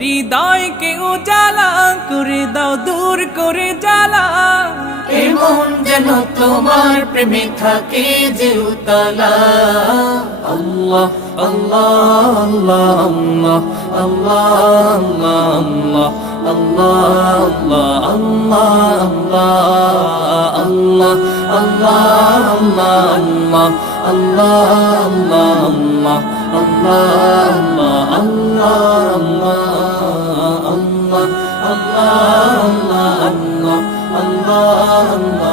হৃদয়কে উজালা করে দাও, দূর করে জ্বালা। এমন যেন তোমার প্রেমে থাকে যে উতলা। আল্লাহ আল্লাহ আল্লাহ আল্লাহ আল্লাহ আল্লাহ আল্লাহ আল্লাহ আল্লাহ আল্লাহ আল্লাহ আল্লাহ আল্লাহ আল্লাহ আল্লাহ আল্লাহ আল্লাহ আল্লাহ আল্লাহ